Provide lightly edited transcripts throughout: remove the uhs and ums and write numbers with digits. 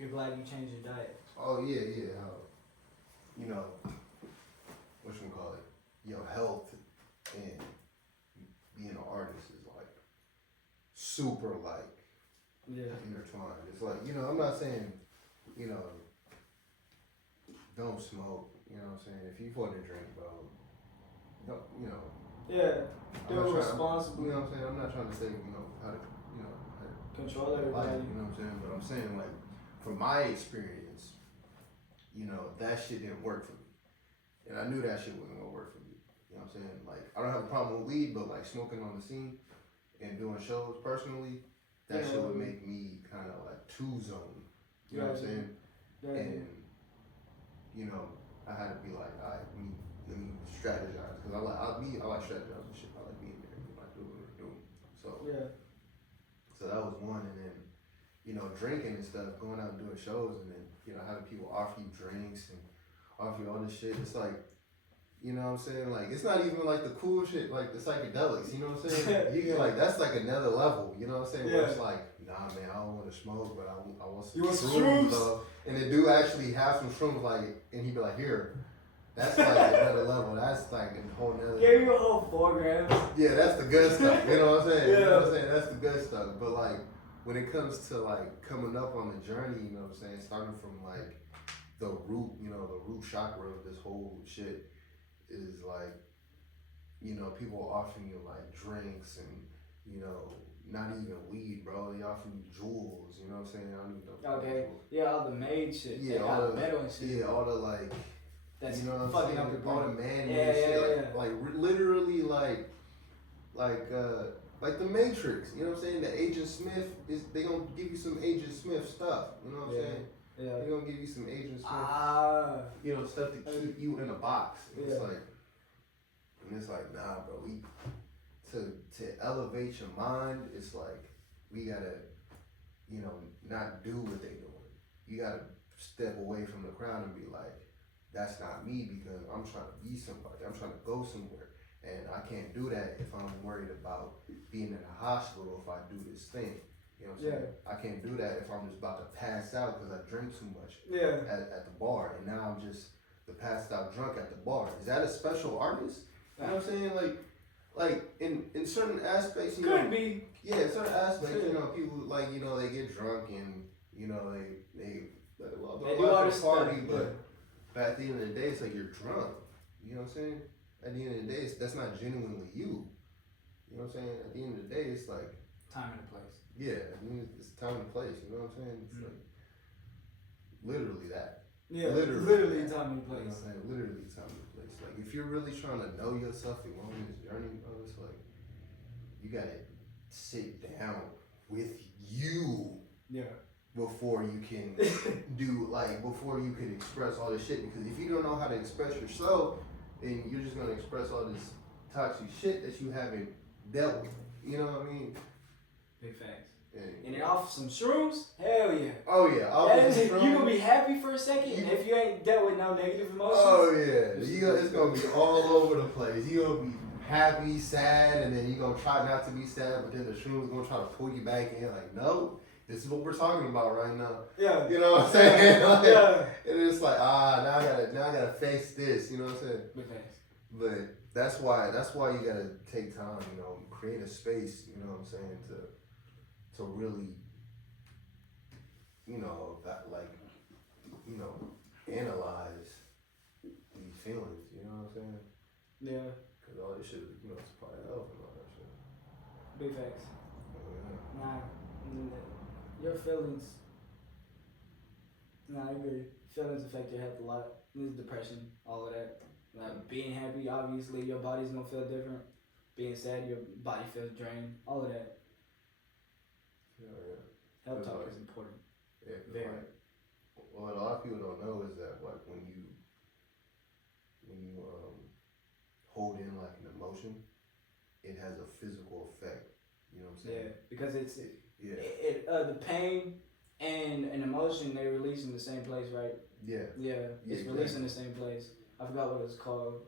You're glad you changed your diet. Oh yeah. How, you know, what you call it? Your health and being an artist is like super like intertwined. It's like, you know, I'm not saying, you know, don't smoke. You know what I'm saying? If you want to drink, bro, don't, you know. Yeah, do it responsibly. You know what I'm saying? I'm not trying to say, you know, how to, you know, how to control everybody. life, you know what I'm saying? But I'm saying, like, from my experience, you know, that shit didn't work for me. And I knew that shit wasn't gonna work for me. You know what I'm saying? Like, I don't have a problem with weed, but like smoking on the scene and doing shows personally, that shit would make me kind of like too zoned. You know what I'm saying? And, you know, I had to be like, all right, let me strategize. Because I like strategizing shit. I like being there and like doing what we're doing. So that was one. And then, you know, drinking and stuff, going out and doing shows, and then, you know, having people offer you drinks and offer you all this shit. It's like, you know what I'm saying? Like, it's not even like the cool shit, like the psychedelics, you know what I'm saying? You can, like, that's like another level, you know what I'm saying? Where it's like, nah, man, I don't want to smoke, but I want some shrooms, though. And the dude actually have some shrooms, like, and he'd be like, here. That's like another level. That's like a whole nother. Gave you a whole 4 grams. Yeah, that's the good stuff. You know what I'm saying? You know what I'm saying? That's the good stuff. But like, when it comes to like coming up on the journey, you know what I'm saying? Starting from like the root, you know, the root chakra of this whole shit is like, you know, people offering you like drinks and, you know, not even weed, bro. They offer you jewels, you know what I'm saying? I don't even know. Okay. Yeah, all the made shit. Yeah, all the metal and shit. Yeah, all the like. That's, you know what I'm fucking saying? up the All the man-made shit. Like literally like the Matrix. You know what I'm saying? The Agent Smith they gonna give you some Agent Smith stuff. You know what I'm saying? Yeah. They gonna give you some Agent Smith. You know, stuff to keep you in a box. And it's like, nah, bro. To elevate your mind, it's like we gotta, you know, not do what they doing. You gotta step away from the crowd and be like, that's not me, because I'm trying to be somebody. I'm trying to go somewhere. And I can't do that if I'm worried about being in a hospital if I do this thing. You know what I'm saying? I can't do that if I'm just about to pass out because I drink too much at the bar. And now I'm just the passed out drunk at the bar. Is that a special artist? You know what I'm saying? Like in certain aspects, you know. Could be. Yeah, in certain aspects, you know, people like, you know, they get drunk and, you know, they do all this party, but at the end of the day, it's like you're drunk. You know what I'm saying? At the end of the day, that's not genuinely you. You know what I'm saying? At the end of the day, it's like time and place. Yeah, I mean, it's time and place. You know what I'm saying? It's like literally that. Yeah, literally time and place. You know what I'm saying? Literally time and place. Like, if you're really trying to know yourself and go on this journey, bro, it's like you gotta sit down with you. Yeah. Before you can before you can express all this shit. Because if you don't know how to express yourself, then you're just gonna express all this toxic shit that you haven't dealt with. You know what I mean? Big facts. And then off some shrooms, hell yeah. Oh yeah, you gonna be happy for a second, and if you ain't dealt with no negative emotions. Oh yeah, it's gonna be all over the place. You gonna be happy, sad, and then you gonna try not to be sad, but then the shrooms gonna try to pull you back in. Like, no. This is what we're talking about right now. Yeah. You know what I'm saying? Like, and it's like, now I gotta face this, you know what I'm saying? But that's why you gotta take time, you know, create a space, you know what I'm saying, to really, you know, analyze these feelings, you know what I'm saying? Yeah. Cause all this shit, you know, it's part of health and all that shit. Big facts. Oh, yeah. Your feelings, I agree. Feelings affect your health a lot. There's depression, all of that. Like being happy, obviously your body's gonna feel different. Being sad, your body feels drained. All of that. Yeah. Health talk is important. Yeah, very. What a lot of people don't know is that like when you hold in like an emotion, it has a physical effect. You know what I'm saying? Yeah, because the pain and an emotion, they release in the same place, right? Yeah. Yeah, it's released in the same place. I forgot what it's called,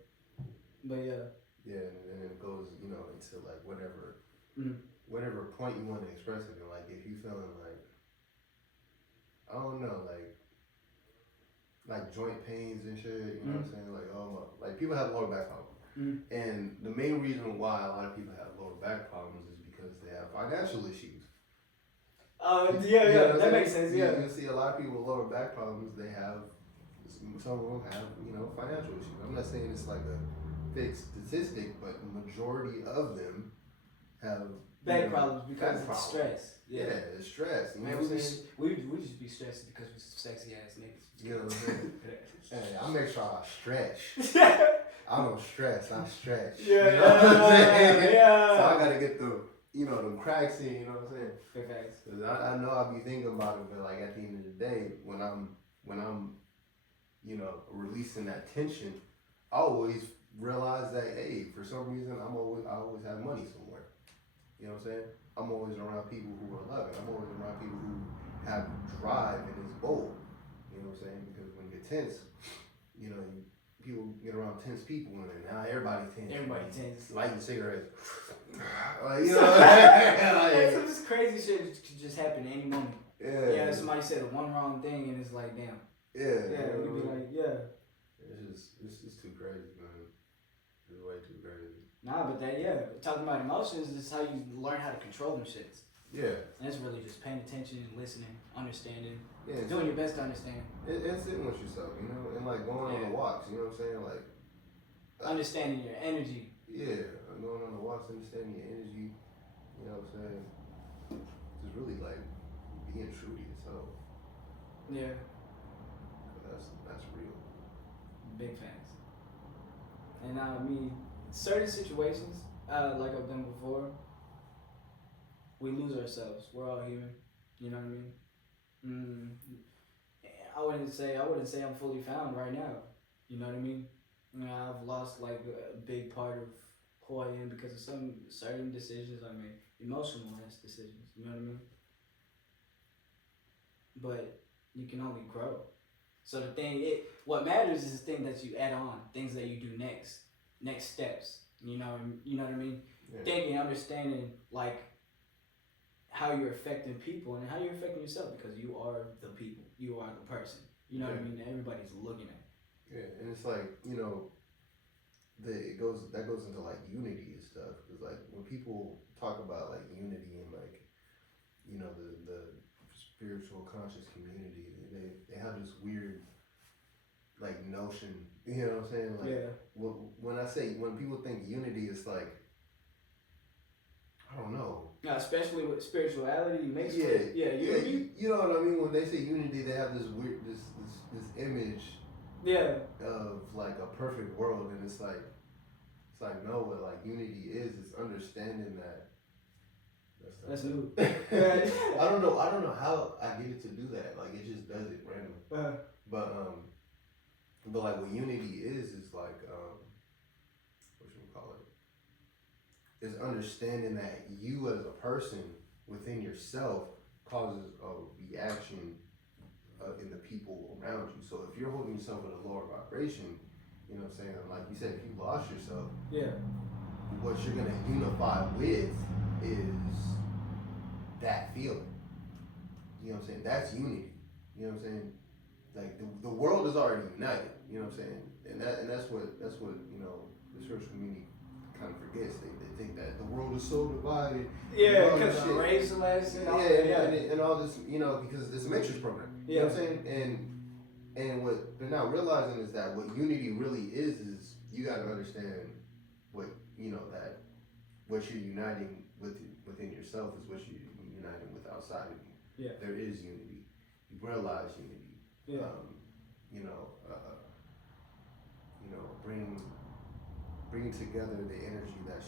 but yeah. Yeah, and then it goes, you know, into like whatever point you want to express it. And like if you feeling like, I don't know, like joint pains and shit. You know what I'm saying? Like like people have lower back problems, and the main reason why a lot of people have lower back problems is because they have financial issues. Yeah, that makes sense. Yeah, you see a lot of people with lower back problems. They have some of them have financial issues. I'm not saying it's like a fixed statistic, but the majority of them have back problems because of stress. Yeah, it's stress. You know what I'm saying? We just be stressed because we're sexy ass niggas. You know what I'm saying? Hey, I make sure I stretch. I don't stress, I stretch. Yeah, you know what I'm saying? Yeah. So I gotta get the them cracks in, you know what I'm saying? Perfect. Cause I know I be thinking about it, but like at the end of the day, when I'm releasing that tension, I always realize that hey, for some reason I always have money somewhere. You know what I'm saying? I'm always around people who are loving. I'm always around people who have drive and is bold. You know what I'm saying? Because when you get tense, people get around tense people and now everybody tense. Everybody tense. Lighting cigarettes. Like, like, some just crazy shit could just happen at any moment. Yeah, somebody said one wrong thing and it's like, damn. Yeah, you'd be like, yeah. It's just too crazy, man. It's way too crazy. Nah, but talking about emotions is how you learn how to control them shits. Yeah. And it's really just paying attention and listening, understanding. Yeah. Doing your best to understand. And sitting with yourself, and like going on the walks, you know what I'm saying? Like understanding your energy. Yeah, going on the walks, understanding your energy, you know what I'm saying? Just really like being true to yourself. Yeah. That's real. Big fans. And I mean, certain situations, like I've done before, we lose ourselves. We're all human. You know what I mean? I wouldn't say I'm fully found right now. You know what I mean? I've lost like a big part of who I am because of some certain decisions I made, emotional ass decisions. You know what I mean? But you can only grow. So what matters is the thing that you add on, things that you do next steps. You know what I mean? Yeah. Thinking, understanding like how you're affecting people and how you're affecting yourself because you are the people, you are the person. You know what I mean? Everybody's looking at. Yeah, and it's like that goes into like unity and stuff because like when people talk about like unity and like the spiritual conscious community, they have this weird like notion, you know what I'm saying? Like when people think unity, it's like I don't know. Yeah, especially with spirituality, makes you know what I mean. When they say unity, they have this weird this image of like a perfect world, and it's like no, what like unity is understanding that. That's new. I don't know how I get it to do that. Like it just does it randomly. But like what unity is like what should we call it? Is understanding that you as a person within yourself causes a reaction in the people around you. So if you're holding yourself at a lower vibration, you know what I'm saying? Like you said, if you lost yourself, what you're gonna unify with is that feeling. You know what I'm saying? That's unity. You know what I'm saying? Like the world is already united. You know what I'm saying? And that's what the spiritual community kind of forgets. They think that the world is so divided. Yeah, because of racialized and all that. And all this, because this matrix program. You know what I'm saying? And what they're not realizing is that what unity really is you got to understand what that what you're uniting within yourself is what you're uniting with outside of you. Yeah. There is unity. You realize unity. Yeah. Bring together the energy that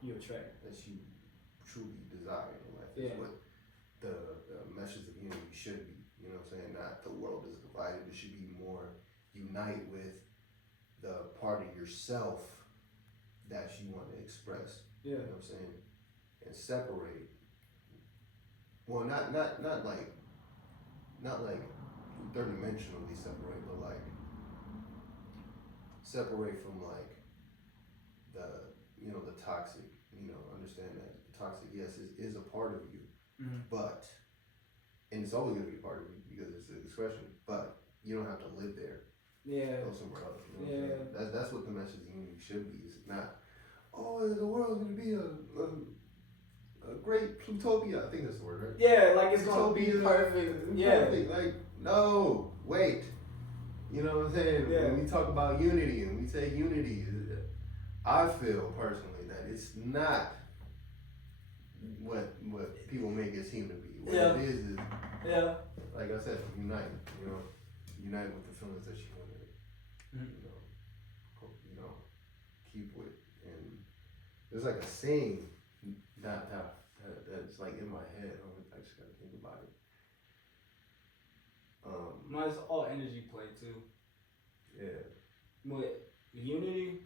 you attract, that you truly desire in life. Is what the message of unity should be. You know what I'm saying? Not the world is divided. It should be more unite with the part of yourself that you want to express. Yeah. You know what I'm saying? And separate. Well, not like third dimensionally separate, but like separate from like the toxic, understand that toxic, yes, is a part of you, but and it's always gonna be a part of you because it's an expression. But you don't have to live there. Yeah. Go somewhere else. You know what that's what the message of unity should be. It's not, oh, the world's gonna be a great plutopia. I think that's the word, right? Yeah, like it's gonna be perfect. Yeah. Perfect. Like, no, wait. You know what I'm saying? Yeah. When we talk about unity and we say unity, I feel personally that it's not what people make it seem to be. What it is like I said, unite. You know, unite with the feelings that you want to, you know, keep with. And there's like a saying that's like in my head. I just gotta think about it. Mine's all energy play too. Yeah. With unity,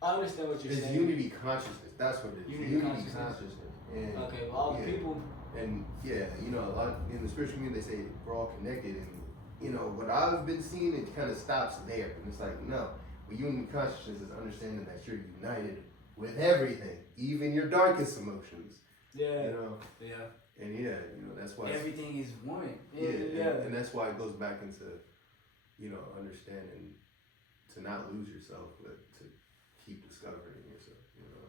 I understand what you're saying. It's unity consciousness. That's what it is. Unity consciousness. And, okay, well, all the people. And you know, a lot in the spiritual community they say we're all connected, and you know what I've been seeing, it kind of stops there, and it's like no. But unity consciousness is understanding that you're united with everything, even your darkest emotions. Yeah. You know. Yeah. And you know that's why everything is one. And that's why it goes back into, you know, understanding to not lose yourself, but to keep discovering yourself. You know,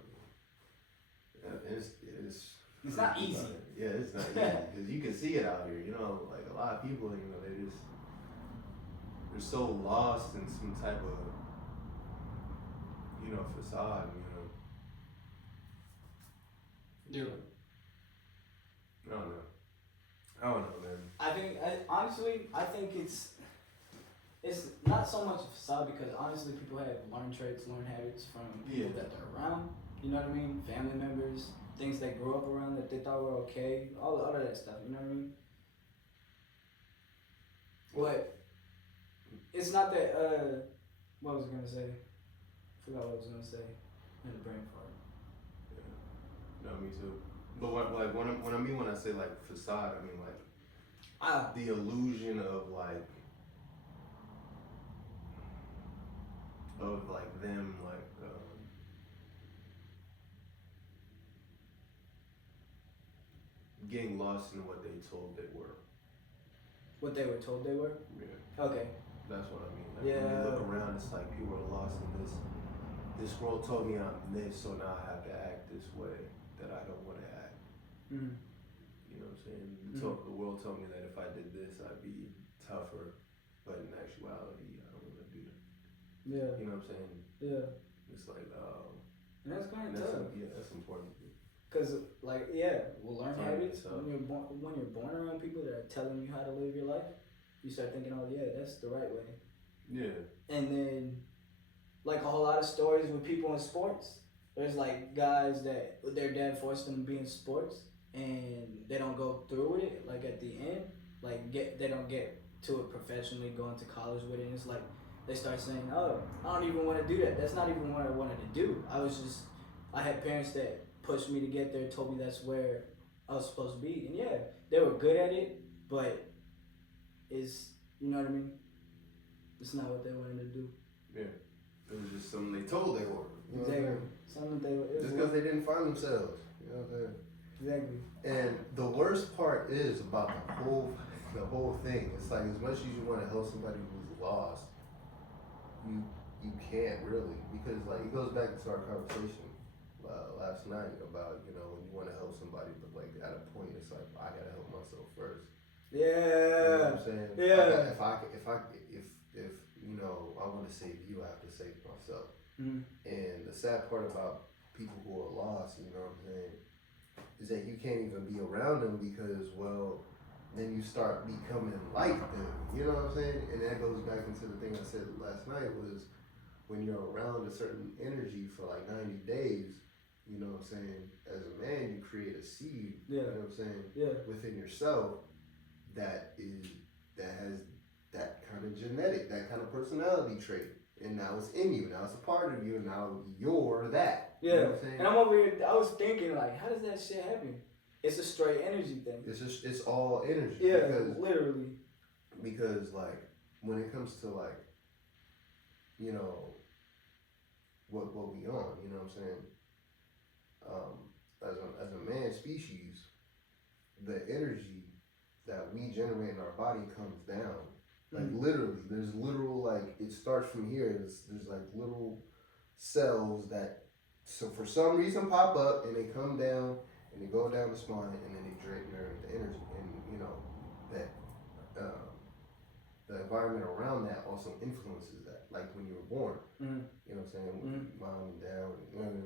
and it's not easy. Yeah, it's not easy because you can see it out here. You know, like a lot of people, you know, they're so lost in some type of, you know, facade. You know. Yeah. I don't know, man. Honestly, I think it's not so much a facade because honestly, people have learned traits, learned habits from people that they're around. You know what I mean? Family members, things they grew up around that they thought were okay, all of that stuff. You know what I mean? But it's not that. What was I gonna say? Forgot what I was gonna say. In the brain fart. Yeah. No, me too. But when I say like facade, I mean like the illusion of them getting lost in what they told they were. What they were told they were? Yeah. Okay. That's what I mean. Like when you look around, it's like people are lost in this. This world told me I'm this, so now I have to act this way that I don't want to act. Mm-hmm. You know what I'm saying? The world told me that if I did this, I'd be tougher, but in actuality, I don't want to do that. Yeah. You know what I'm saying? Yeah. It's like, and that's kind of tough. Yeah, that's important. Cause we'll learn habits when you're born around people that are telling you how to live your life. You start thinking, oh yeah, that's the right way. Yeah. And then, like a whole lot of stories with people in sports. There's like guys that their dad forced them to be in sports and they don't go through with it. Like at the end, they don't get to it professionally, going to college with it. And it's like they start saying, oh, I don't even want to do that. That's not even what I wanted to do. I had parents that pushed me to get there, told me that's where I was supposed to be. And yeah, they were good at it, but you know what I mean? It's not what they wanted to do. Yeah. It was just something they told they were. You know exactly. Something they were. Just because they didn't find themselves. You know what I'm saying? Exactly. And the worst part is about the whole thing. It's like as much as you want to help somebody who's lost, you can't really, because like it goes back to our conversation last night about, you know, when you want to help somebody, but like at a point it's like I gotta help myself first. Yeah. You know what I'm saying? Yeah. If you know I want to save you, I have to save myself. Mm-hmm. And the sad part about people who are lost, you know what I'm saying, is that you can't even be around them because, well, then you start becoming like them. You know what I'm saying? And that goes back into the thing I said last night was when you're around a certain energy for like 90 days, you know what I'm saying, as a man, you create a seed, you know what I'm saying, within yourself that has that kind of genetic, that kind of personality trait. And now it's in you, now it's a part of you, and now you're that. Yeah. You know what I'm saying? And I'm over here, I was thinking like, how does that shit happen? It's a straight energy thing. It's all energy. Yeah, because, literally. Because like when it comes to like, you know, what we on, you know what I'm saying? As a man species, the energy we generate in our body comes down. Like literally, there's literal like it starts from here. There's like little cells that so for some reason pop up and they come down and they go down the spine and then they generate the energy and that the environment around that also influences that. Like when you were born, you know what I'm saying, with mom and dad, and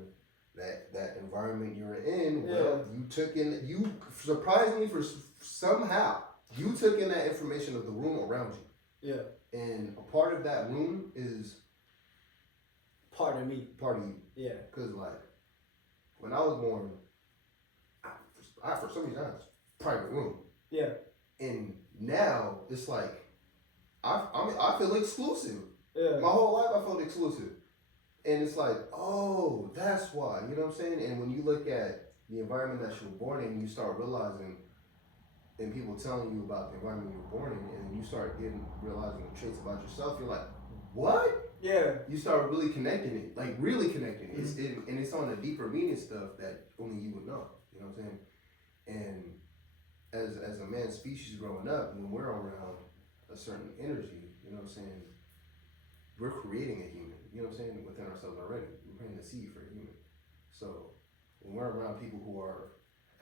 that environment you're in, well, you surprisingly somehow you took in that information of the room around you. Yeah. And a part of that room is part of me. Part of you. Yeah. Cause like when I was born, I for some reason I had this private room. Yeah. And now it's like I feel exclusive. Yeah. My whole life I felt exclusive. And it's like, oh, that's why. You know what I'm saying? And when you look at the environment that you were born in, you start realizing, and people telling you about the environment you were born in, and you start realizing the traits about yourself, you're like, what? Yeah. You start really connecting it, like really connecting it. And it's on the deeper meaning stuff that only you would know. You know what I'm saying? And as a man species growing up, when we're around a certain energy, you know what I'm saying, we're creating a human, you know what I'm saying, within ourselves already. We're planting the seed for a human. So when we're around people who are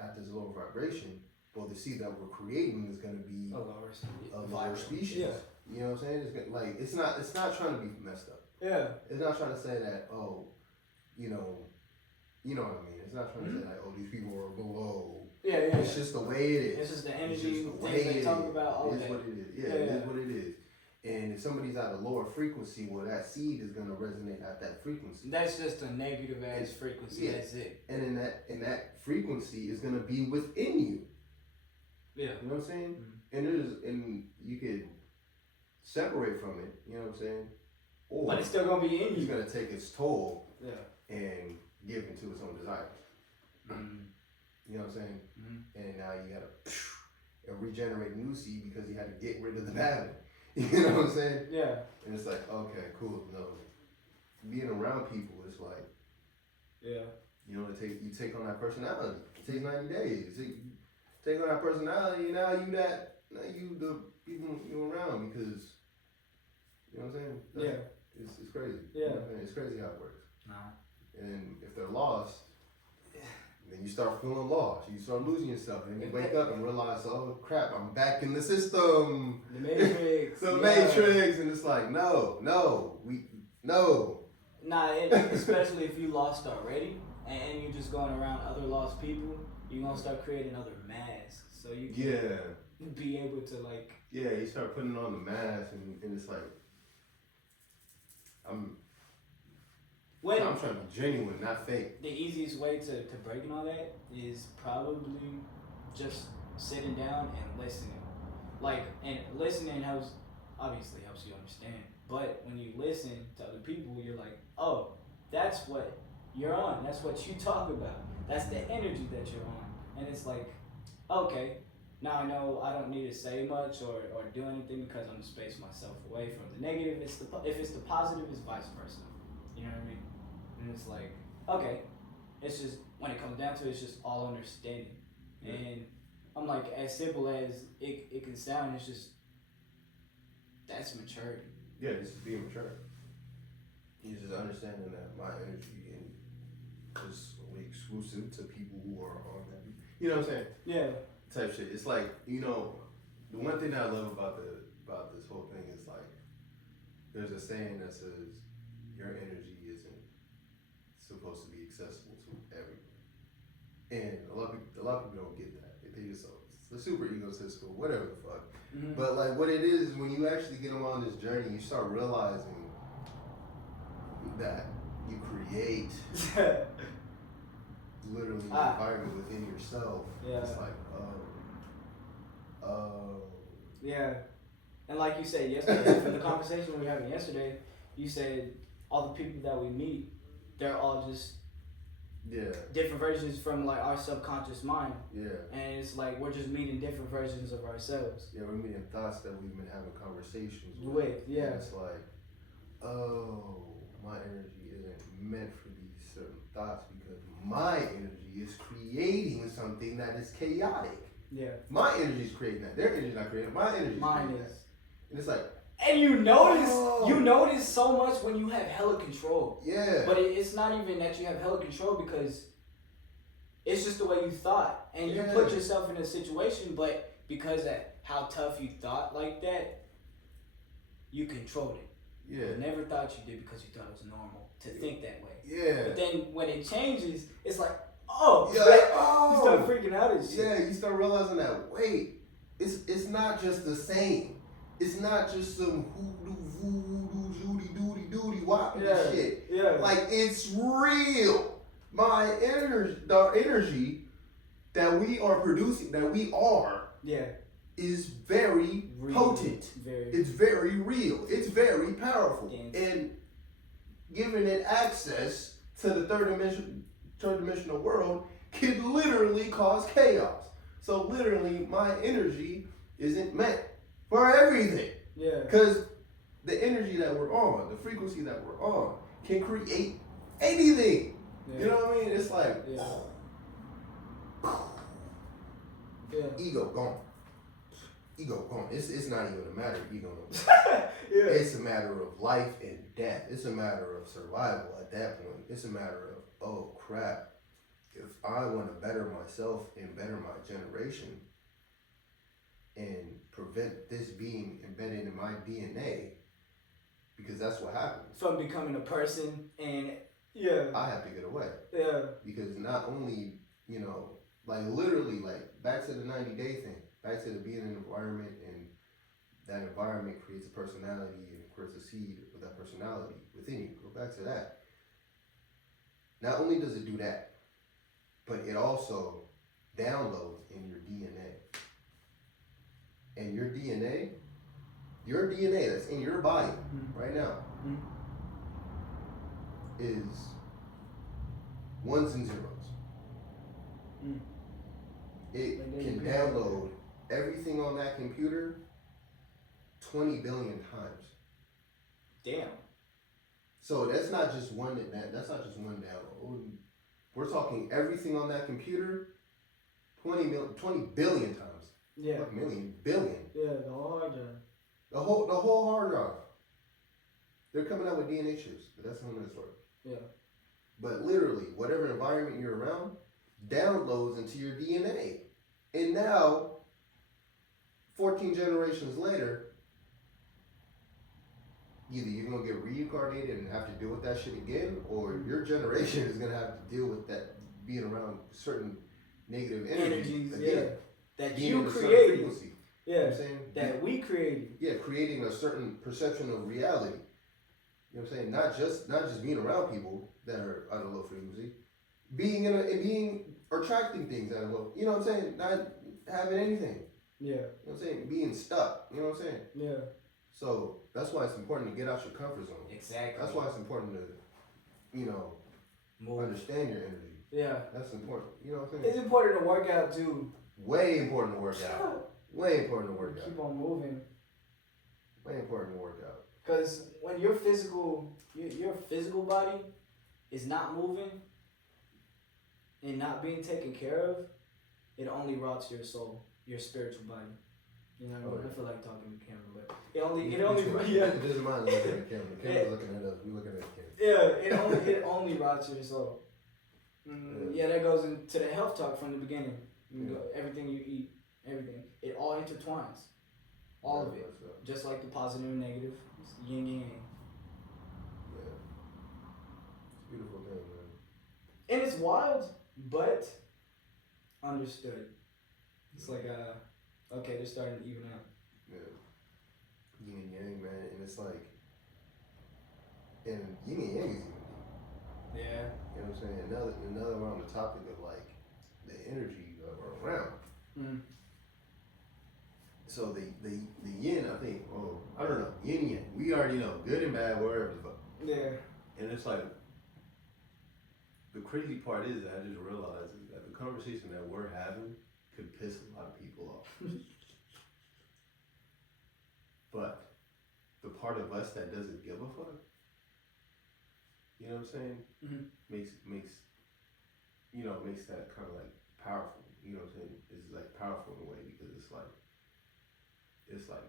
at this lower vibration, well, the seed that we're creating is going to be a lower species. Yeah. You know what I'm saying? It's not trying to be messed up. Yeah. It's not trying to say that, oh, you know what I mean. It's not trying to say that, oh, these people are below. Yeah. It's just the way it is. It's just the energy things they talk about. It is what it is. Yeah, it is what it is. And if somebody's at a lower frequency, well, that seed is going to resonate at that frequency. That's just a negative ass frequency. Yeah. That's it. And in that frequency is going to be within you. Yeah. You know what I'm saying? Mm-hmm. And you could separate from it. You know what I'm saying? Or but it's still going to be in you. It's going to take its toll. Yeah. And give into its own desires. Mm-hmm. You know what I'm saying? Mm-hmm. And now you got to regenerate new seed because you had to get rid of the bad one. You know what I'm saying? Yeah. And it's like, okay, cool. No, being around people is like, yeah. You know, you take on that personality. It takes 90 days. You take on that personality, and now you the people you're around because, you know what I'm saying? It's crazy. Yeah. You know what I'm saying? It's crazy how it works. Nah. And if they're lost, then you start feeling lost. You start losing yourself, and then you wake up and realize, oh crap, I'm back in the system. The Matrix. Matrix, and it's like, no. Nah, especially if you lost already, and you're just going around other lost people, you're gonna start creating other masks. So you can be able to like. Yeah, you start putting on the mask, and it's like, I'm trying to be genuine, not fake. The easiest way to breaking all that is probably just sitting down and listening. And listening obviously helps you understand. But when you listen to other people, you're like, oh, that's what you're on. That's what you talk about. That's the energy that you're on. And it's like, okay, now I know I don't need to say much or do anything because I'm going to space myself away from the negative. If it's the positive, it's vice versa. You know what I mean? And it's like, okay, it's just, when it comes down to it, it's just all understanding. Yeah. And I'm like, as simple as it can sound, it's just, that's maturity. Yeah, this is being mature. It's just understanding that my energy is only exclusive to people who are on that. You know what I'm saying? Yeah. Type shit. It's like, the one thing that I love about this whole thing is like, there's a saying that says, your energy isn't supposed to be accessible to everyone. And a lot of people don't get that. They just they're super egotistical, whatever the fuck. Mm-hmm. But like what it is when you actually get on this journey, you start realizing that you create literally an environment within yourself. Yeah. It's like, yeah. And like you said yesterday, from the conversation we were having yesterday, you said all the people that we meet, they're all just different versions from like our subconscious mind. Yeah. And it's like we're just meeting different versions of ourselves. Yeah, we're meeting thoughts that we've been having conversations with. Yeah. And it's like, oh, my energy isn't meant for these certain thoughts because my energy is creating something that is chaotic. Yeah. My energy is creating that. Their energy is not creating. My energy is Mine creating is. that. And it's like. And you notice so much when you have hella control. Yeah. But it's not even that you have hella control because it's just the way you thought. And you put yourself in a situation, but because of how tough you thought like that, you controlled it. Yeah. You never thought you did because you thought it was normal to think that way. Yeah. But then when it changes, it's like, oh, yeah, you start freaking out and shit. Yeah, you start realizing that, wait, it's not just the same. It's not just some hoodoo, voodoo, doody, doody, doody, wop shit. Yeah. Like, it's real. My energy, the energy that we are producing, that we are, is very potent. It's very real. It's very powerful. And giving it access to the third dimensional world can literally cause chaos. So literally, my energy isn't meant for everything. Yeah. Because the energy that we're on, the frequency that we're on, can create anything. Yeah. You know what I mean? It's like, ego gone. Ego gone. It's not even a matter of ego. It's a matter of life and death. It's a matter of survival at that point. It's a matter of, oh crap, if I want to better myself and better my generation and prevent this being embedded in my DNA, because that's what happens. From becoming a person and I have to get away. Yeah. Because not only, like literally, like back to the 90-day thing, back to the being in an environment, and that environment creates a personality and creates a seed of that personality within you. Go back to that. Not only does it do that, but it also downloads in your DNA. And your DNA that's in your body right now is ones and zeros. It can download everything on that computer 20 billion times. Damn. So that's not just one that's not just one download. We're talking everything on that computer 20 billion times. Yeah. Like million, billion. Yeah, the whole hard drive. The whole hard drive. They're coming out with DNA chips, but that's another story. Yeah. But literally, whatever environment you're around downloads into your DNA. And now, 14 generations later, either you're going to get reincarnated and have to deal with that shit again, or your generation is going to have to deal with that, being around certain negative energies again. That you created. You know what I'm saying? That we created. Yeah, creating a certain perception of reality. You know what I'm saying? Not just being around people that are at a low frequency, being attracting things at a low. You know what I'm saying? Not having anything. Yeah. You know what I'm saying? Being stuck. You know what I'm saying? Yeah. So that's why it's important to get out your comfort zone. Exactly. That's why it's important to, move. Understand your energy. Yeah. That's important. You know what I'm saying? It's important to work out too. Way important to work out. Way important to work out. Keep on moving. Way important to work out. Because when your physical body is not moving and not being taken care of, it only rots your soul, your spiritual body. You know what I mean? I feel like talking to the camera, but it only It doesn't mind looking at the camera. The camera's looking at us. We're looking at the camera. Yeah, it only rots your soul. Yeah, that goes into the health talk from the beginning. Everything you eat, everything. It all intertwines. All of it. Just like the positive and negative. It's yin and yang. Yeah. It's a beautiful thing, man. And it's wild, but understood. It's like, okay, they're starting to even out. Yeah. Yin and yang, man. And it's like, and yin and yang is even deep. Yeah. You know what I'm saying? Another on the topic of like the energy around. So the yin, I think, I don't know, yin yang. We already know, good and bad, wherever the fuck. Yeah. And it's like, the crazy part is that I just realized is that the conversation that we're having could piss a lot of people off. But the part of us that doesn't give a fuck, you know what I'm saying? Makes that kind of like powerful. You know what I'm saying? It's like powerful in a way because it's like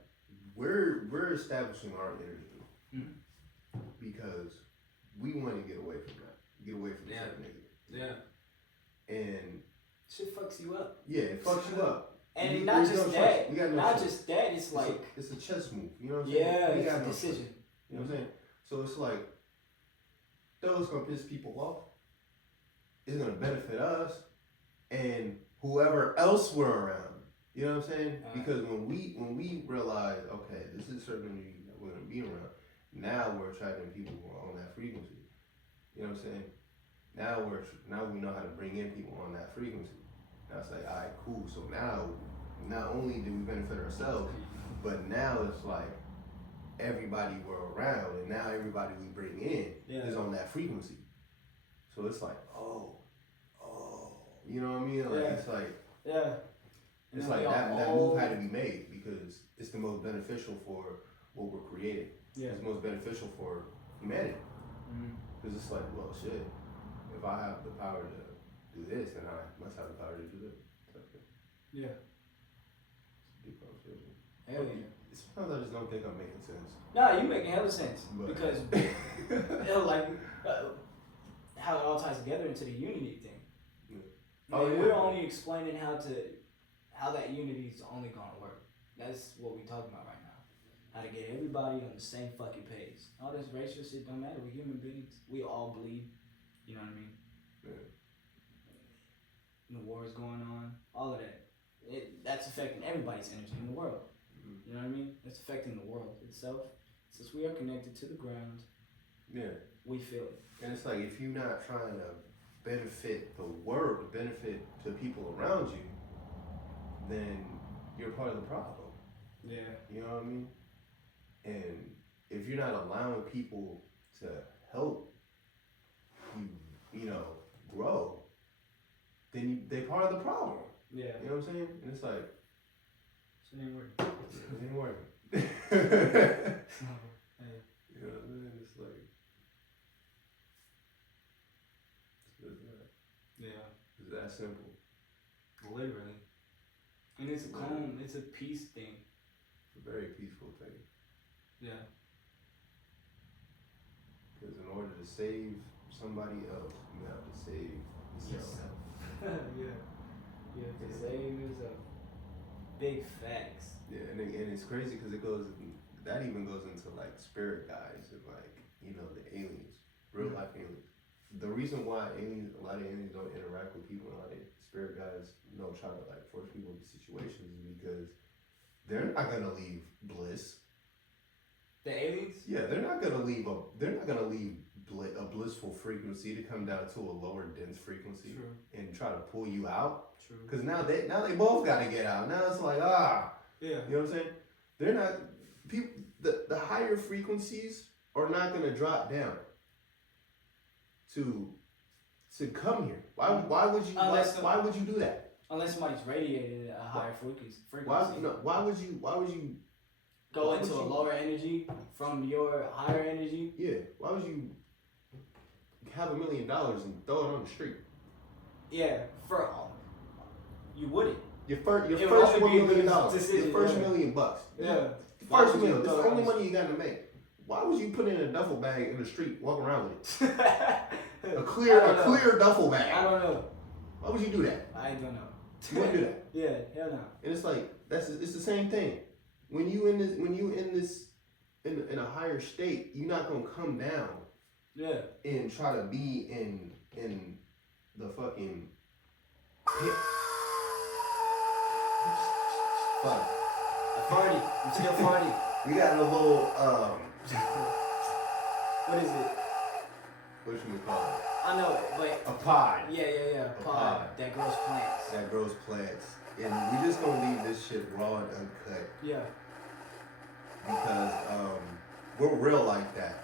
we're establishing our energy because we want to get away from that, get away from that nigga. Yeah. And shit fucks you up. Yeah, it fucks you up. And not just that. Not just that. It's like it's a chess move. You know what I'm saying? Yeah, it's a decision. You know what I'm saying? So it's like though it's gonna piss people off, it's gonna benefit us and whoever else we're around. You know what I'm saying? Because when we realize, okay, this is certain energy that we're gonna be around, now we're attracting people who are on that frequency. You know what I'm saying? Now we know how to bring in people on that frequency. Now it's like, all right, cool. So now, not only do we benefit ourselves, but now it's like everybody we're around, and now everybody we bring in is on that frequency. So it's like, oh, you know what I mean? Like it's like, it's like that move had to be made because it's the most beneficial for what we're creating. Yeah. It's most beneficial for humanity. Because it's like, well, shit. If I have the power to do this, then I must have the power to do this. Yeah. It's a deep conversation. Hell yeah. Sometimes I just don't think I'm making sense. Nah, you making hella sense. Because, like, how it all ties together into the unity thing. Yeah. We're only explaining how that unity is only going to work. That's what we're talking about right now. How to get everybody on the same fucking page. All this racial shit don't matter. We're human beings. We all bleed. You know what I mean? Yeah. The war is going on. All of that. That's affecting everybody's energy in the world. You know what I mean? It's affecting the world itself. Since we are connected to the ground, we feel it. And it's like if you're not trying to benefit the world, benefit the people around you, then you're part of the problem. Yeah. You know what I mean? And if you're not allowing people to help you know, grow, then they're part of the problem. Yeah. You know what I'm saying? And it's like, it ain't working. It ain't working. Hey. You know what I mean? It's like, it's that. Yeah. It's that simple. Literally. And it's a calm, it's a peace thing. It's a very peaceful thing. Yeah. Because in order to save somebody else, you have to save yourself. Yeah. You have to save yourself. Big facts. Yeah, and it's crazy because that even goes into like spirit guides and like, you know, the aliens, real life aliens. The reason why a lot of aliens don't interact with people, and a lot of spirit guides, you know, try to like force people into situations is because they're not gonna leave bliss. The aliens? Yeah, they're not gonna leave a blissful frequency to come down to a lower dense frequency. True. And try to pull you out. True. Because now they both got to get out. Now it's like yeah. You know what I'm saying? They're not people. The higher frequencies are not gonna drop down to come here. Why would you? Why would you do that? Unless somebody's radiated at a higher frequency. Why would you go into a lower energy from your higher energy? Yeah. Why would you have $1 million and throw it on the street? Yeah, you wouldn't. Your first $1 million. Your first $1 million bucks. Yeah. First $1 million. It's the only money you got to make. Why would you put it in a duffel bag in the street, walk around with it? a clear duffel bag. I don't know. Why would you do that? I don't know. You wouldn't do that. Yeah, hell no. And it's like it's the same thing. When you in a higher state, you're not gonna come down. Yeah. And try to be in the fucking pit. Fuck. I'm still farting. We got a little What is it? What should we call it? I know it, but a pod. Yeah. A pod that grows plants. That grows plants. And we just gonna leave this shit raw and uncut. Yeah. Because we're real like that.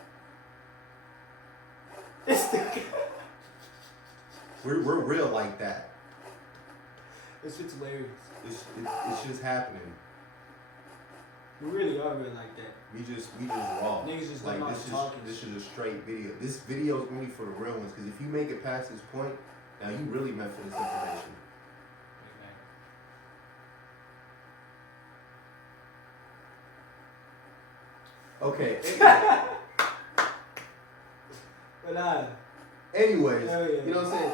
We're real like that. This shit's hilarious. It's just happening. We really are real like that. We just raw. Niggas just like talking. This is a straight video. This video is only for the real ones. Because if you make it past this point, now you really meant for this information. Okay. But nah. Anyways, you know what I'm saying?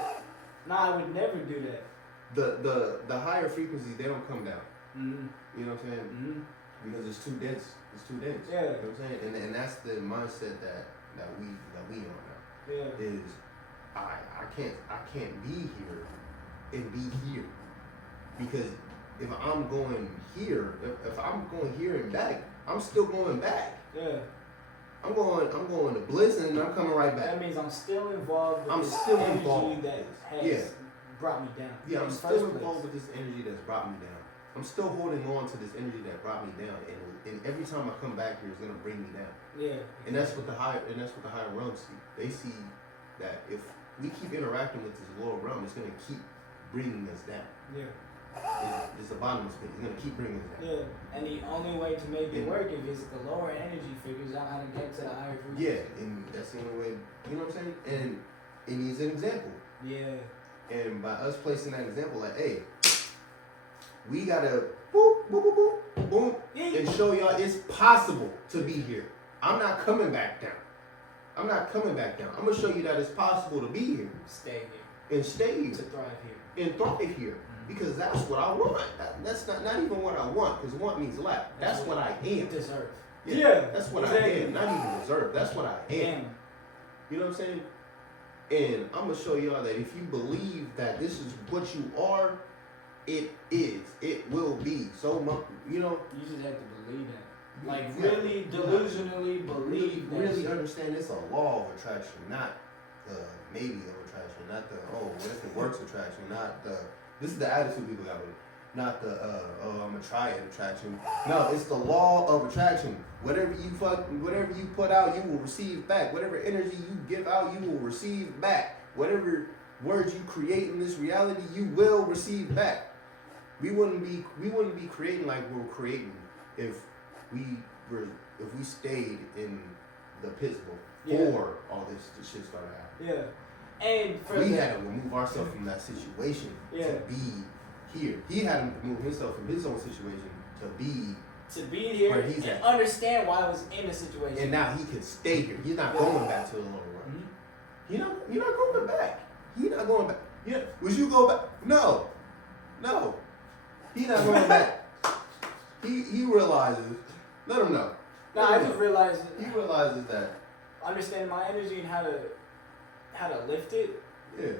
Nah, I would never do that. The higher frequencies, they don't come down. Mm-hmm. You know what I'm saying? Mm-hmm. Because it's too dense. It's too dense. Yeah. You know what I'm saying? And that's the mindset that we on now. Yeah. Is I can't be here and be here. Because if I'm going here, if I'm going here and back, I'm still going back. Yeah. I'm going to bliss and I'm coming right back. That means I'm still involved with I'm this still energy involved that has brought me down. Yeah, I'm still involved with this energy that's brought me down. I'm still holding on to this energy that brought me down, and every time I come back here, it's gonna bring me down. Yeah. And that's what the higher realms see. They see that if we keep interacting with this lower realm, it's gonna keep bringing us down. Yeah. It's a bottomless pit. It's gonna keep bringing us down. Yeah, and the only way to make it work is the lower energy figures out how to get to the higher frequency. Yeah, and that's the only way. You know what I'm saying? And it needs an example. Yeah. And by us placing that example, like, hey, we gotta boop, boop, boop, boop, boom, and show y'all it's possible to be here. I'm not coming back down. I'm not coming back down. I'm gonna show you that it's possible to be here. Stay here. And stay here. To thrive here. And thrive here. Because that's what I want. That's not even what I want, because want means lack. That's what I am. Deserve. Yeah. That's what I am. Not even deserve. That's what I am. You know what I'm saying? And I'm gonna show y'all that if you believe that this is what you are, it is. It will be. So much, you know. You just have to believe that. Like really delusionally believe that. Really understand it's a law of attraction, not the maybe of attraction, not the what if it works attraction, not the this is the attitude people got with it. Not the I'm gonna try it attraction. No, it's the law of attraction. Whatever you put out, you will receive back. Whatever energy you give out, you will receive back. Whatever words you create in this reality, you will receive back. We wouldn't be creating like we're creating if we stayed in the pits before all this shit started happening. Yeah. And we had to remove ourselves from that situation to be here. He had to remove himself from his own situation to be here where he's and at. Understand why I was in the situation. And now he can stay here. He's not going back to the lower realm. Mm-hmm. You're not going back. He's not going back. Would you go back? No. He's not going back. He realizes. Let him know. No, I just realized. He realizes that. Understanding my energy and how to lift it. Yeah.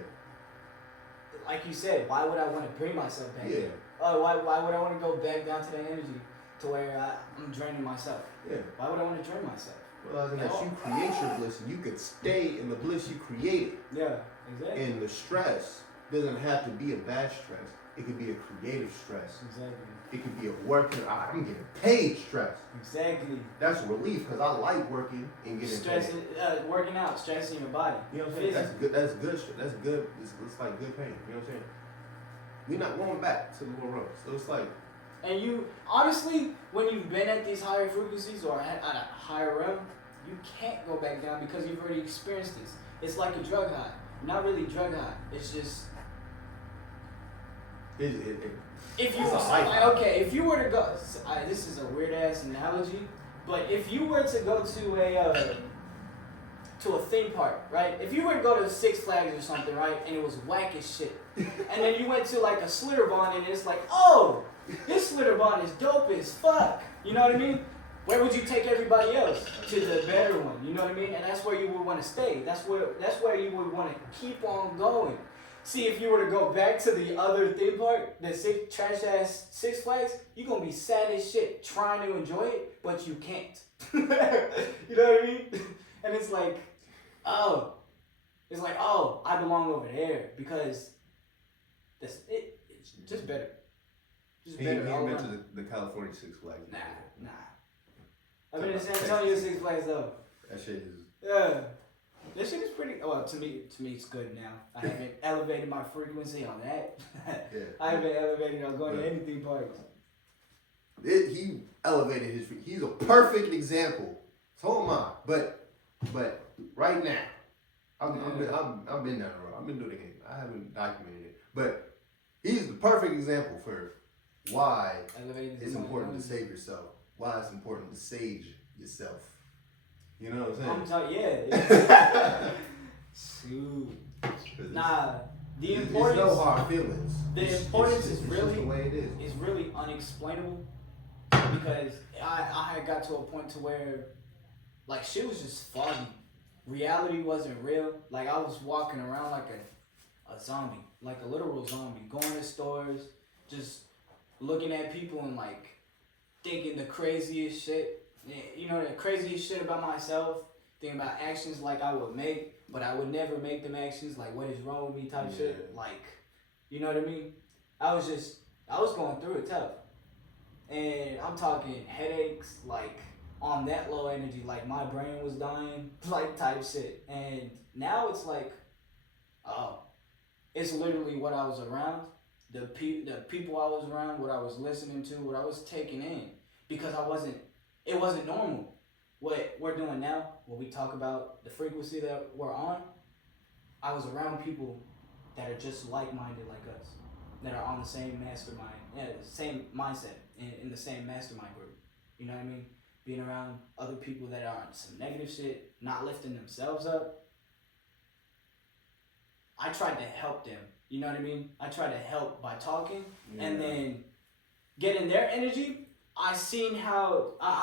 Like you said, why would I want to bring myself back? Yeah. Why would I want to go back down to that energy to where I'm draining myself? Yeah. Why would I want to drain myself? Realizing that you create your bliss and you could stay in the bliss you created. Yeah, exactly. And the stress doesn't have to be a bad stress. It could be a creative stress. Exactly. It could be a working, I'm getting paid stress. Exactly. That's relief because I like working and getting paid. Working out, stressing your body. You know what I'm saying? That's good. That's good. It's like good pain. You know what I'm saying? We're not going back to the lower realm. So it's like. And you, honestly, when you've been at these higher frequencies or at a higher realm, you can't go back down because you've already experienced this. It's like a drug high. Not really drug high. It's just. If you were to go, this is a weird ass analogy, but if you were to go to a theme park, right? If you were to go to Six Flags or something, right, and it was whack as shit, and then you went to like a Slitterbahn and it's like, oh, this Slitterbahn is dope as fuck. You know what I mean? Where would you take everybody else? To the better one. You know what I mean? And that's where you would want to stay. That's where you would want to keep on going. See, if you were to go back to the other theme park, the trash ass Six Flags, you're gonna be sad as shit trying to enjoy it, but you can't. You know what I mean? And it's like, I belong over there because it's just better. Just better. You been to the California Six Flags? Nah. I've been to San Antonio Six Flags though. That shit is. Yeah. This shit is pretty. Well, to me, it's good now. I haven't elevated my frequency on that. Yeah. I haven't elevated on going to anything parks. He elevated his. He's a perfect example. So am I. But right now, I've been down the road. I've been doing it. I haven't documented it, but he's the perfect example for why it's important to save yourself. Why it's important to sage yourself. You know what I'm saying? Yeah. Shoot. Nah, the importance. There's no hard feelings. The importance is just really the way it is. Is really unexplainable because I had got to a point to where like shit was just foggy. Reality wasn't real. Like I was walking around like a zombie, like a literal zombie, going to stores, just looking at people and like thinking the craziest shit. You know, the craziest shit about myself. Thinking about actions like I would make, but I would never make them actions. Like what is wrong with me type shit. Like, you know what I mean? I was going through it tough. And I'm talking headaches, like on that low energy, like my brain was dying, like type shit. And now it's like, oh, it's literally what I was around, the people I was around, what I was listening to, what I was taking in, because it wasn't normal. What we're doing now, when we talk about the frequency that we're on, I was around people that are just like-minded like us, that are on the same mastermind, same mindset, in the same mastermind group. You know what I mean? Being around other people that are on some negative shit, not lifting themselves up. I tried to help them. You know what I mean? I tried to help by talking, and then getting their energy. I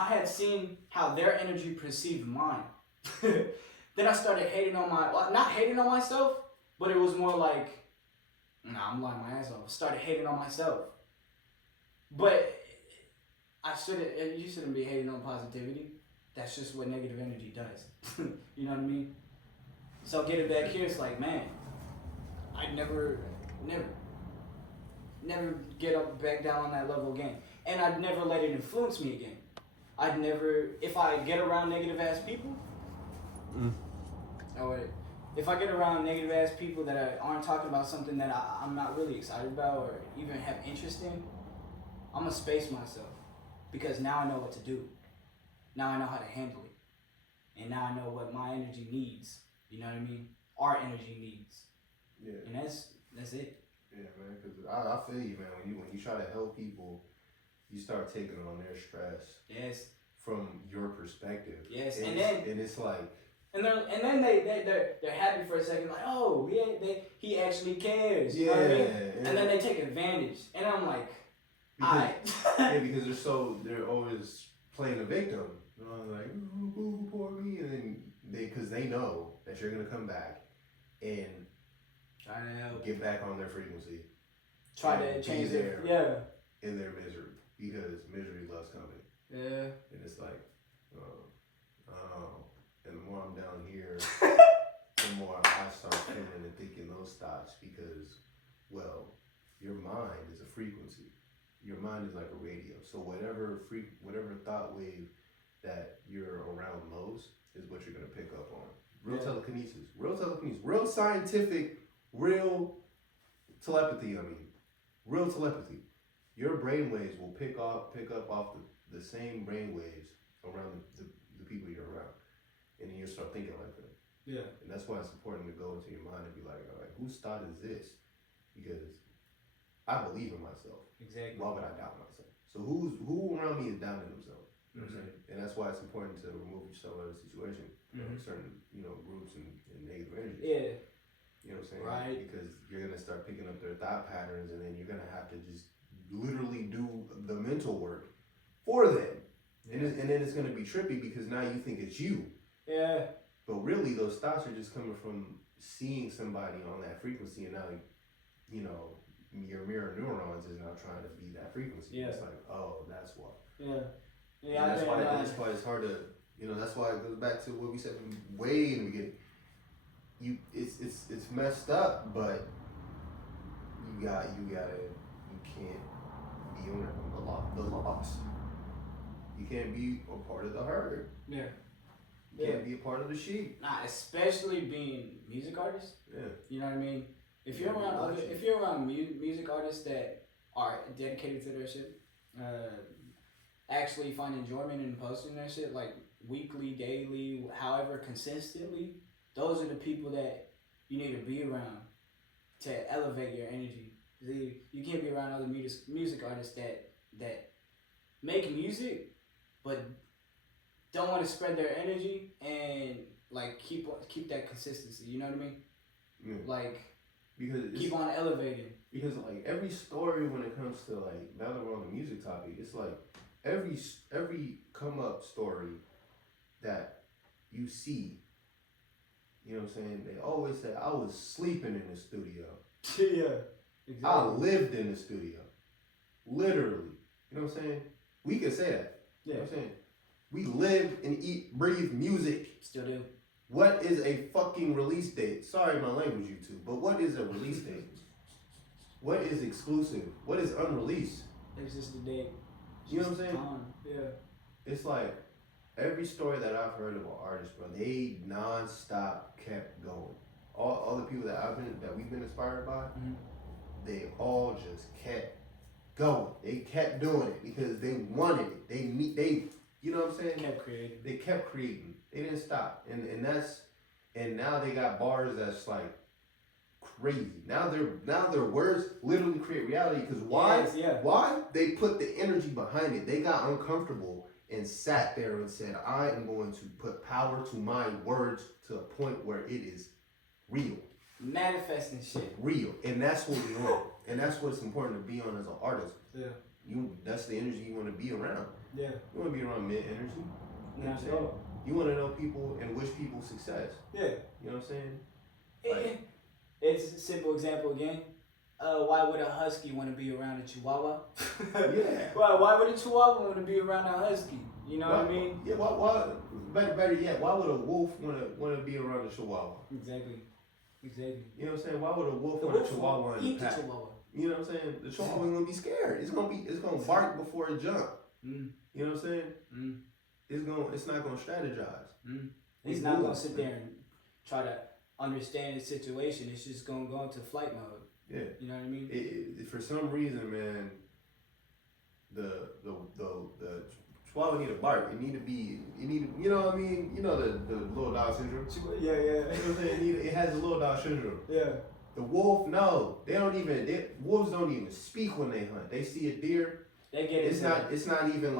had seen how their energy perceived mine. Then I started hating on not hating on myself, but it was more like, nah, I'm lying my ass off. I started hating on myself. But you shouldn't be hating on positivity. That's just what negative energy does. You know what I mean? So getting back here, it's like, man, I'd never get up back down on that level again. And I'd never let it influence me again. If I get around negative ass people, if I get around negative ass people that aren't talking about something that I'm not really excited about or even have interest in, I'm gonna space myself. Because now I know what to do. Now I know how to handle it. And now I know what my energy needs. You know what I mean? Our energy needs. Yeah. And that's it. Yeah, man, because I feel you, man. When you try to help people, you start taking on their stress. Yes. From your perspective. Yes, and it's like. And then they're happy for a second, like, oh, he actually cares. You know what I mean? And then they take advantage, and I'm like, because they're always playing the victim. You know, like, ooh, poor me, and then because they know that you're gonna come back and try to help, get back on their frequency. Try to change their in their misery, because misery loves company. Yeah. And it's like, and the more I'm down here, the more I start feeling and thinking those thoughts, because, well, your mind is a frequency. Your mind is like a radio. So whatever thought wave that you're around most is what you're gonna pick up on. Real telekinesis, real scientific, real telepathy. Real telepathy. Your brain waves will pick up off the same brain waves around the people you're around, and then you'll start thinking like them. Yeah. And that's why it's important to go into your mind and be like, all right, whose thought is this? Because I believe in myself. Exactly. Why would I doubt myself? So who around me is doubting themselves? You know what I'm saying? And that's why it's important to remove yourself out of the situation. Certain groups and negative energy. Yeah. You know what I'm saying? Right. Because you're gonna start picking up their thought patterns, and then you're gonna have to just literally do the mental work for them. Yeah. And then it's gonna be trippy because now you think it's you. Yeah. But really, those thoughts are just coming from seeing somebody on that frequency, and now, your mirror neurons is now trying to be that frequency. Yeah. It's like, oh, that's why. Yeah. Yeah. And that's why it's hard to, that's why it goes back to what we said way in the beginning. It's messed up, but you can't be on the loss. You can't be a part of the herd. Yeah. You can't be a part of the sheep. Nah, especially being music artists. Yeah. You know what I mean? If you're around music artists that are dedicated to their shit, actually find enjoyment in posting their shit, like weekly, daily, however consistently, those are the people that you need to be around to elevate your energy. You can't be around other music artists that make music, but don't want to spread their energy and like keep that consistency. You know what I mean? Yeah. Like because keep on elevating. Because like every story when it comes to like now that we're on the music topic, it's like every come up story that you see, you know what I'm saying? They always say I was sleeping in the studio. Yeah, exactly. I lived in the studio, literally. You know what I'm saying? We can say that. Yeah. You know what I'm saying? We live and eat, breathe music. Still do. What is a fucking release date? Sorry, my language, YouTube, but what is a release date? What is exclusive? What is unreleased? It's just the date. You know what I'm saying? Yeah. It's like every story that I've heard about artists, bro, they non-stop kept going. All the people that we've been inspired by, they all just kept going. They kept doing it because they wanted it. They you know what I'm saying? Kept creating. They kept creating. They didn't stop. And now they got bars that's like crazy. Now their words literally create reality. Because why? Yes, yeah. Why? They put the energy behind it. They got uncomfortable and sat there and said, I am going to put power to my words to a point where it is real. Manifesting shit. Real. And that's what we want. And that's what's important to be on as an artist. Yeah. That's the energy you want to be around. Yeah. You want to be around mid energy. You know what I'm saying? Oh. You want to know people and wish people success. Yeah. You know what I'm saying? Like, it's a simple example again. Why would a husky want to be around a chihuahua? Yeah. Why would a chihuahua want to be around a husky? You know what I mean? Yeah. Why? Better yet, why would a wolf want to be around a chihuahua? Exactly. You know what I'm saying? Why would a wolf want a chihuahua in the pack? You know what I'm saying? The chihuahua's gonna be scared. It's gonna bark before it jump. You know what I'm saying? It's not gonna strategize. It's not gonna sit there and try to understand the situation. It's just gonna go into flight mode. Yeah. You know what I mean? For some reason, man, the chihuahua need a bark. You know what I mean? You know the little dog syndrome? Yeah. You know what I'm saying? It has a little dog syndrome. Yeah. The wolf, no. Wolves don't even speak when they hunt. They see a deer. They get it. It's not even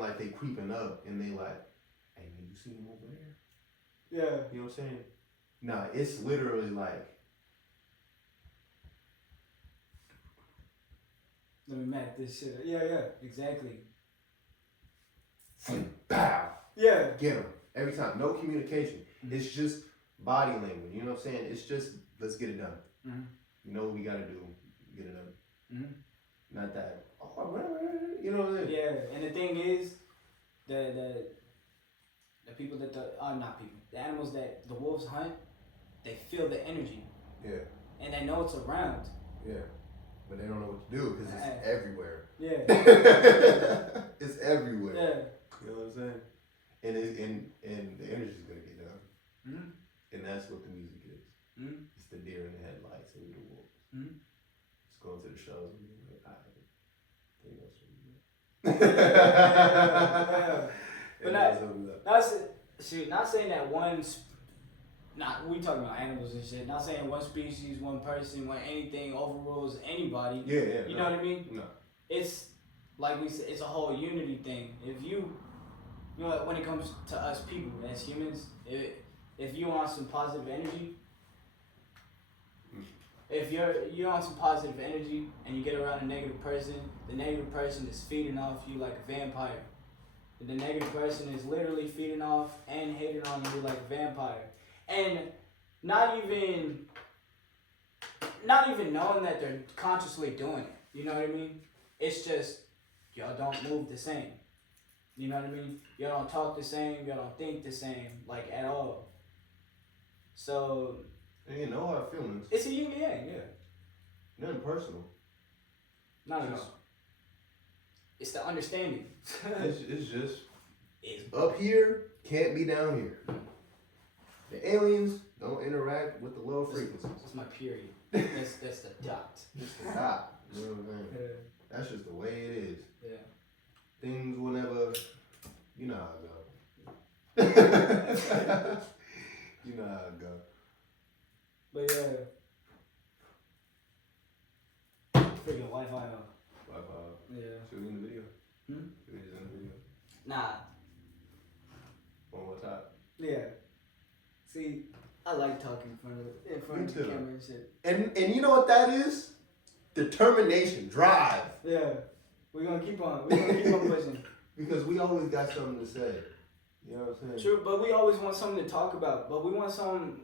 like they creeping up and they like, hey man, you see him over there? Yeah. You know what I'm saying? Nah, it's literally like, let me map this shit. Yeah, exactly. Bow. Yeah. Get him. Every time. No communication. It's just body language. You know what I'm saying? It's just, let's get it done. You know what we gotta do. Get it done. Not that, you know what I'm saying? Yeah, and the thing is, the people that the animals that the wolves hunt, they feel the energy. Yeah. And they know it's around. Yeah. But they don't know what to do because it's everywhere. Yeah. It's everywhere. Yeah. You know what I'm saying? And the energy's gonna get done. And that's what the music is. It's the deer in the headlights and the wolves. Just going to the shows and being like, But not saying that we talking about animals and shit. Not saying one species, one person, one anything overrules anybody. Yeah. You know what I mean? No. It's like we said, it's a whole unity thing. If you know, when it comes to us people as humans, if you want some positive energy, if you're on some positive energy and you get around a negative person, the negative person is feeding off you like a vampire. The negative person is literally feeding off and hating on you like a vampire. And not even knowing that they're consciously doing it. You know what I mean? It's just, y'all don't move the same. You know what I mean? Y'all don't talk the same, y'all don't think the same, like at all. So... And you know our feelings. It's a yin and yang, yeah. Nothing personal. Not at all. It's the understanding. it's just up here can't be down here. The aliens don't interact with the low frequencies. That's my period. That's the dot. It's the dot. You know what I'm saying? Yeah. That's just the way it is. Yeah. Things will never. You know how it go. You know how it go. But yeah. Freaking Wi-Fi on. Wi-Fi. Yeah. Should we in the video? Hmm? Should we just in the video? Nah. See, I like talking in front of the camera and shit. And you know what that is? Determination, drive. Yeah, we're gonna keep on. We're gonna keep on pushing. Because we always got something to say. You know what I'm saying? True, but we always want something to talk about. But we want some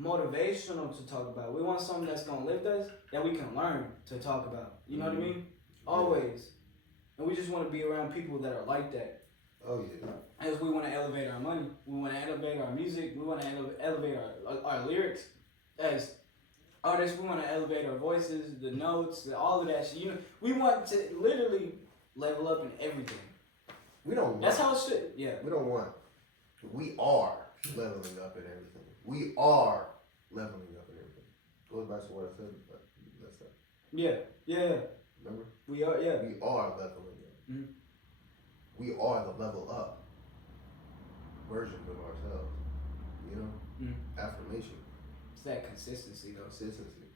motivational to talk about. We want something that's gonna lift us that we can learn to talk about. You know what I mean? Always. And we just want to be around people that are like that. Oh yeah. As we want to elevate our money, we want to elevate our music, we want to elevate our lyrics. As artists, we want to elevate our voices, the notes, all of that shit. You know, we want to literally level up in everything. We don't. That's how it should. Yeah. We don't want. We are leveling up in everything. We are leveling up in everything. Goes back to what I said last time. Yeah. Remember? We are. Yeah. We are leveling up. Mm-hmm. We are the level up version of ourselves. You know? Mm-hmm. Affirmation. It's that consistency, though. Consistency.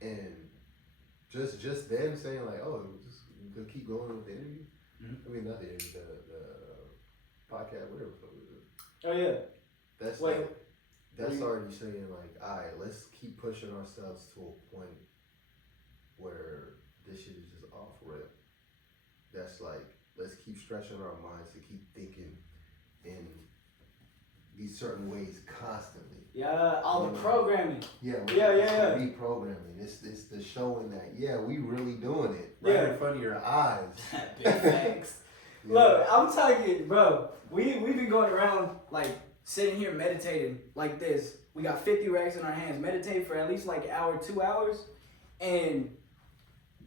And just them saying like, oh, just keep going with the interview. Mm-hmm. I mean, not the interview, the podcast, whatever. Oh yeah. That's already saying like, all right, let's keep pushing ourselves to a point where this shit is just off rip. That's like, let's keep stretching our minds to keep thinking in these certain ways constantly. Yeah, all the programming. Yeah. Reprogramming. It's the showing that, we really doing it right in front of your eyes. Big facts. Look, I'm talking, bro. We've been going around like sitting here meditating like this. We got 50 racks in our hands, meditating for at least like an hour, 2 hours, and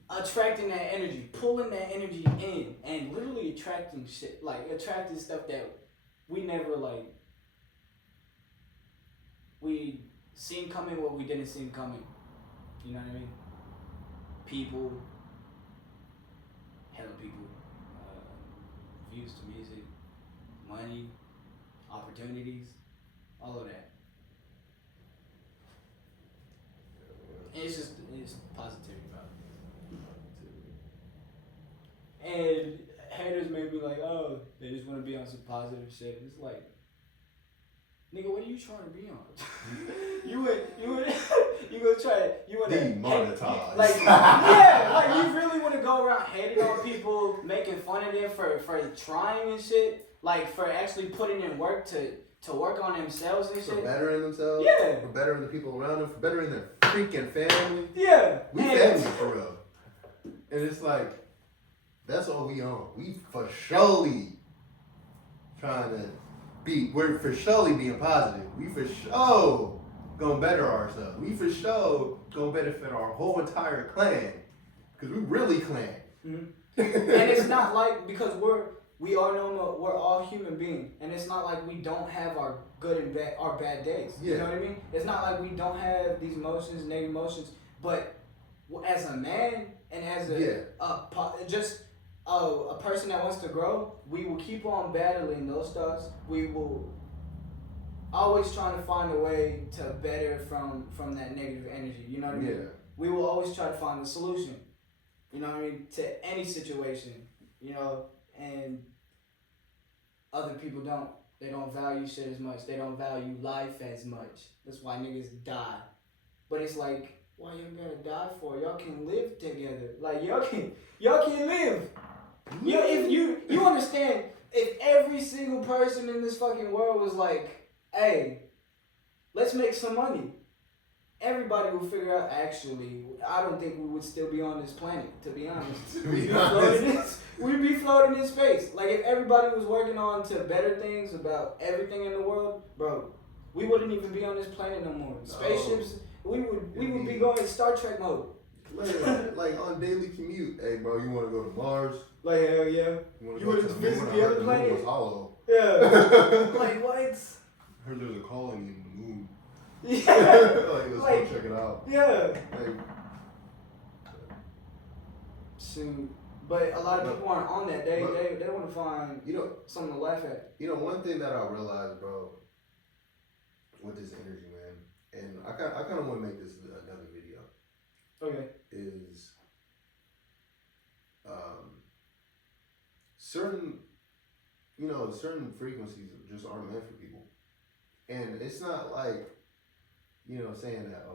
attracting that energy, pulling that energy in, and literally attracting shit, like attracting stuff that we never like. We seen coming what we didn't see coming. You know what I mean? People, hella people, views to music, money, opportunities, all of that. And it's positivity, bro. And haters may be like, oh, they just want to be on some positive shit. It's like, nigga, what are you trying to be on? you gonna try, you wanna demonetize. Like, yeah, like you really wanna go around hating on people, making fun of them for trying and shit, like for actually putting in work to work on themselves and shit. For bettering themselves. Yeah. For bettering the people around them. For bettering their freaking family. Yeah. We family for real. And it's like, that's all we on. We for surely trying to. We're for surely being positive. We for sure gonna better ourselves. We for sure gonna benefit our whole entire clan. Cause we really clan. Mm-hmm. And it's not like, because we're all human beings, and it's not like we don't have our good and our bad days. Yeah. You know what I mean? It's not like we don't have these emotions, negative emotions, but as a man and as a person that wants to grow, we will keep on battling those thoughts. We will always try to find a way to better from that negative energy. You know what I mean? Yeah. We will always try to find a solution. You know what I mean? To any situation. You know, and other people don't. They don't value shit as much. They don't value life as much. That's why niggas die. But it's like, why you gotta die for? Y'all can live together. Like y'all can live. You know, if you understand, if every single person in this fucking world was like, hey, let's make some money, everybody would figure out, actually, I don't think we would still be on this planet, to be honest. We'd be floating in space. Like, if everybody was working on to better things about everything in the world, bro, we wouldn't even be on this planet no more. Spaceships, we would be going in Star Trek mode. Like on daily commute, hey bro, you want to go to Mars? Like, hell yeah. You want to visit the other planet? The moon was hollow. Yeah. Like, what? I heard there's a colony in the moon. Yeah. Let's go check it out. Yeah. Shoot. But a lot of people aren't on that. They want to find something to laugh at. You know, one thing that I realized, bro, with this energy, man, and I kind of want to make this another video. Okay. Is certain frequencies just aren't meant for people. And it's not like, saying that,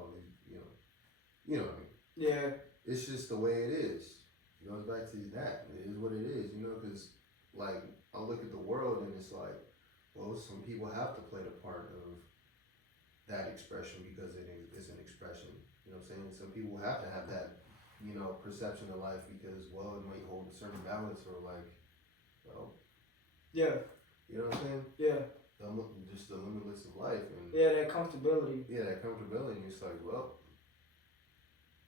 you know what I mean? Yeah. It's just the way it is. It goes back to that. It is what it is, because, like, I look at the world and it's like, well, some people have to play the part of that expression because it is an expression. You know what I'm saying? Some people have to have that, perception of life because, well, it might hold a certain balance or like, well. Yeah. You know what I'm saying? Yeah. Just the limitless of life. And yeah, that comfortability. Yeah, that comfortability. And it's like, well,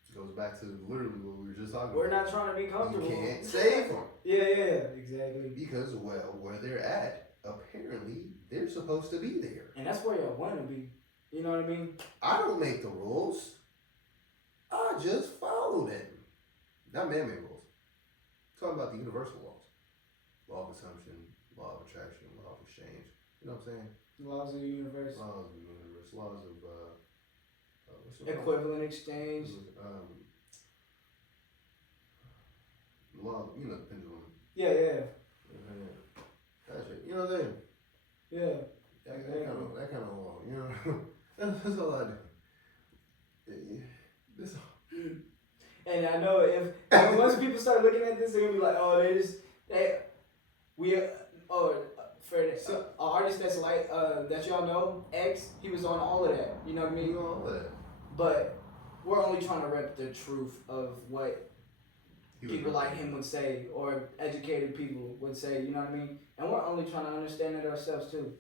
it goes back to literally what we were just talking We're about. not trying to be comfortable. You can't save them. Yeah, exactly. Because, well, where they're at, apparently, they're supposed to be there. And that's where you want to be. You know what I mean? I don't make the rules. I just follow them. Not man-made rules. I'm talking about the universal laws. Law of assumption, law of attraction, law of exchange. You know what I'm saying? Laws of the universe. Laws of the universe. Laws of, equivalent exchange. Law, the pendulum. Yeah. That's it. You know what I'm saying? Yeah. That kind of law, That's all I do. That's all. And I know if once people start looking at this, they're gonna be like, oh, for an artist that's like that y'all know, X, he was on all of that. You know what I mean? All of that. But we're only trying to rep the truth of what people like him would say, or educated people would say. You know what I mean? And we're only trying to understand it ourselves too.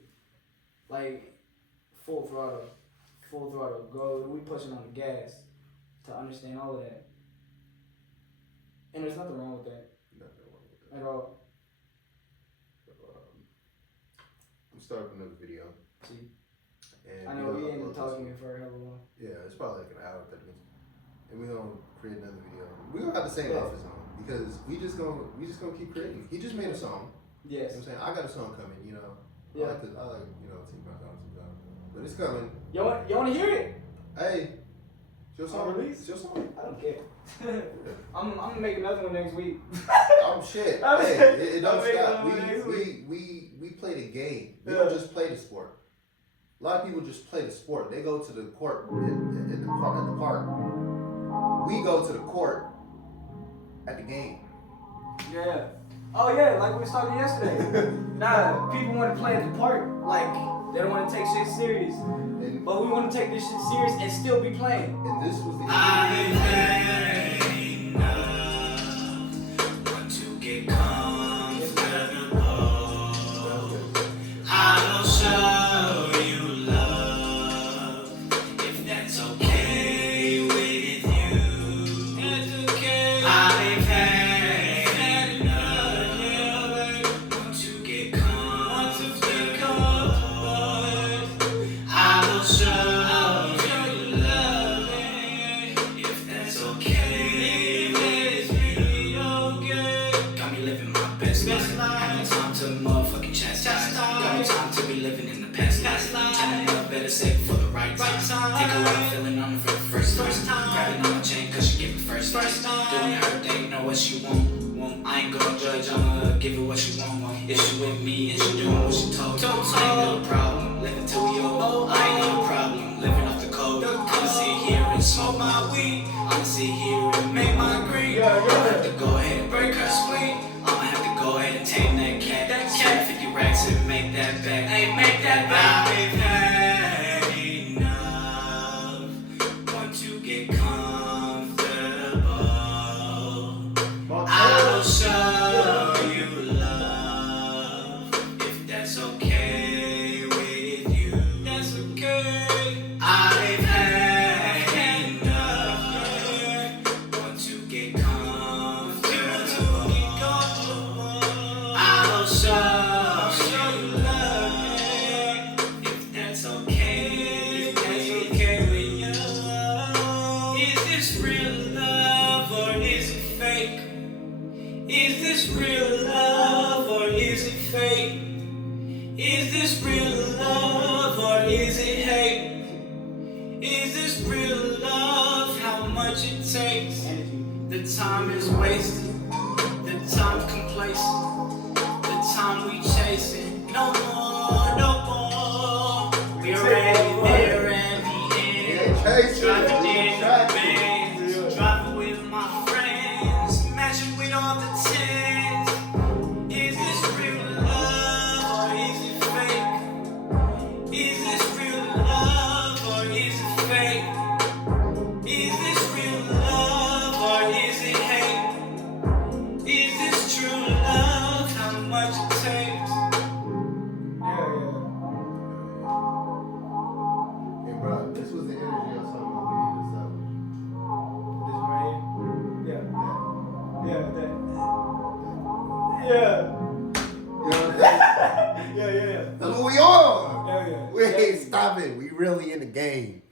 Like full throttle. Go. We pushing on the gas to understand all of that. And there's nothing wrong with that. Nothing wrong with that. At all. I'm starting another video. See? And I know we ain't been talking for a hell of a long. Yeah, it's probably like an hour, 30 minutes. And we're gonna create another video. We're gonna have the same outfits on because we just gonna keep creating. He just made a song. Yes. You know what I'm saying? I got a song coming, Yeah. I like take my time sometimes. But it's coming. You wanna hear it? Hey. It's your song. Release? It's your song. I don't care. I'm gonna make another one next week. Oh shit. Hey, it don't stop. We play the game. We don't just play the sport. A lot of people just play the sport. They go to the court at the park. We go to the court at the game. Yeah. Oh yeah, like we was talking yesterday. Nah, people want to play at the park. Like they don't want to take shit serious. But we want to take this shit serious and still be playing. And this was the want to get comfortable. I'll show you love if that's okay with you. It's okay. I've had enough. Want to get comfortable. I'll show you love if that's okay with you. Got me living my best life. Had no time to motherfucking chastise. Got no time to be living in the past life. Telling her better save for the right time. Take away the feeling on the first time. Grabbing on my chain cause she give it first. Doing her thing, know what she want. I ain't gonna judge, I'ma give her what she want. If she with me and she doing what she told, I ain't no problem. Living till we old, I ain't no problem. Living off the code. I'ma sit here and smoke my weed. I'ma sit here and make my green. I'ma have to go ahead and break her spleen. I'ma have to go ahead and tame that cat. Spend 50 racks and make that back. Hey, make that back. I've had enough. Want to get comfortable. I'll show you love if that's okay with you. That's okay. I've had enough. Want to get comfortable. I'll show you love if that's okay. If that's okay with you. Is this real love or is it fake? Is this real love or is it fake? Is this real love or is it hate? Is this real love? How much it takes? The time is wasted. The time's complacent. The time we chasing. No more. We are Yeah. You know what I'm saying? Yeah. That's what we on. Yeah. We ain't stopping. We really in the game.